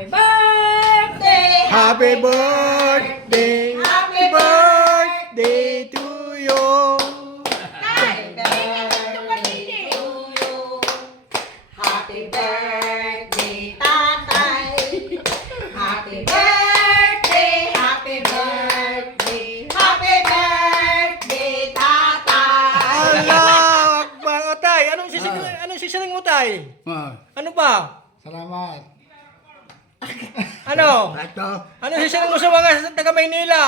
Happy birthday! Happy birthday! Happy birthday to you! Tay! Ito kanini! Happy birthday, tatay! Happy birthday! Happy birthday! Happy birthday, tatay! Allah Akbar! O tay, anong sisiling mo tay? Ano pa? Salamat. Ano? Ito. Ano sisiling mo sa mga taga Maynila?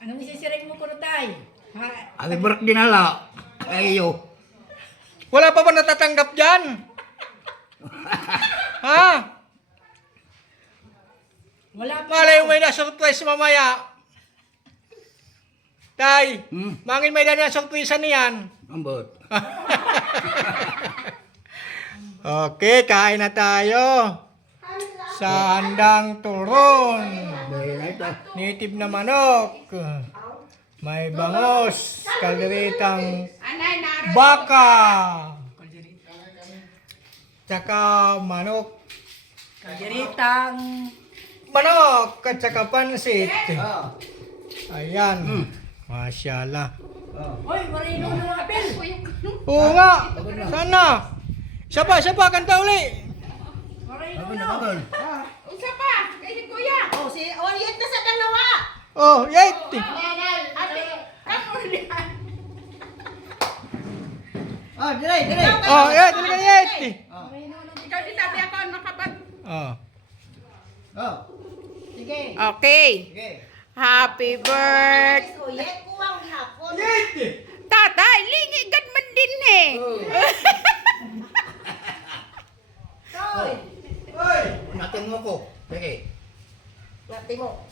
Anong isisiring mo, Kurutay? Happy birthday na la. Ayo. Wala pa ba natatanggap dyan? Ha? Wala pa. Malay mo may na-surprise mamaya. Tay, mangin may na-surprise niyan. Ambot. Okay, kain na tayo. Sa handang turon. Dahil na ito. Native na manok. May bangos. Kalderitang baka. Tsaka manok. Kajiritang... Manok at tsaka pansit. Ah. Ayan. Masyaallah. Hoy, marino na mga apel! Oo nga. Sana. Siya pa, kanta uli. Marino Bagon na! na bagon. Isa pa! Kay si Kuya! Oh, si Oriet na sa dalawa! Oh, yait. Ate, kamu niyan! Ah, dire. Oh, yait. Talaga yait. Ikaw di sabi ako nakapag... Oh. Oh. Sige. Okay. Sige. Happy birthday. Oriet, kuwang hapon. Tatay, lingigad man din eh. Hoy! Natin mo ko. Sige. Ngati mo.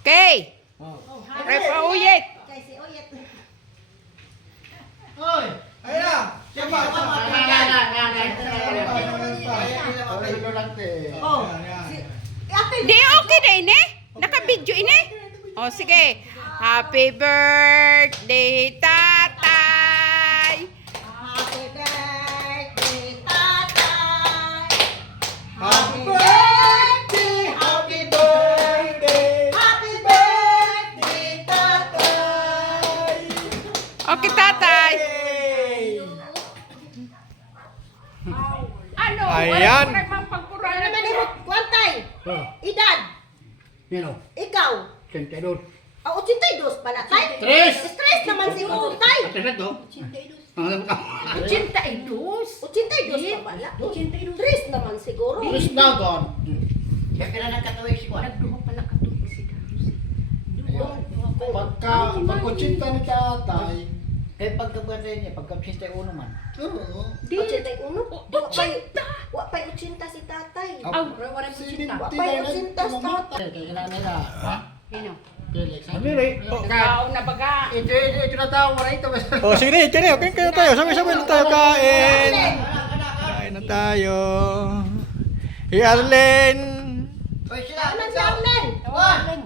Okay. Oh. Repauyit. Kay si Oriet. Hoy. Ayun na. Siya pa. Oh, si... Ate, Di okay na ini. Naka-video ini. O sige. Happy birthday, tatay. Happy birthday, tatay! Happy birthday. Happy birthday. Happy birthday, tatay! Okay, tatay. Yay. Ano? Ayan. Wala ko pagpura Ano na naman yung kwantay? Oh. Edad? Nino. Ikaw? Sentador. 82 pala, tay? Tres. Stress naman siguro, tay! Ate na to. 82 82. pa pala. 3 naman siguro. Terus na gon. Kaya pala nagkatuwig si Kwan. Nagduha pala katulog si Pagkutsinta ni tatay, Kaya pagkabuan rin niya, pagkapsintay uno man. oo. 81? Wa pa'y 80 si tatay. Aw, wala mo Sininti sinta. Wa pa'y na 80 si tatay. Kaya kailangan nila. Sino? Sabi Ikaw na baga. ito na tao, wala ito. Oh, sige rin. Okay kayo tayo. Sabay-sabay na tayo kain. Kain na tayo. Hey, Arlen. Oy, sila. Ano si Arlen? Tawagan.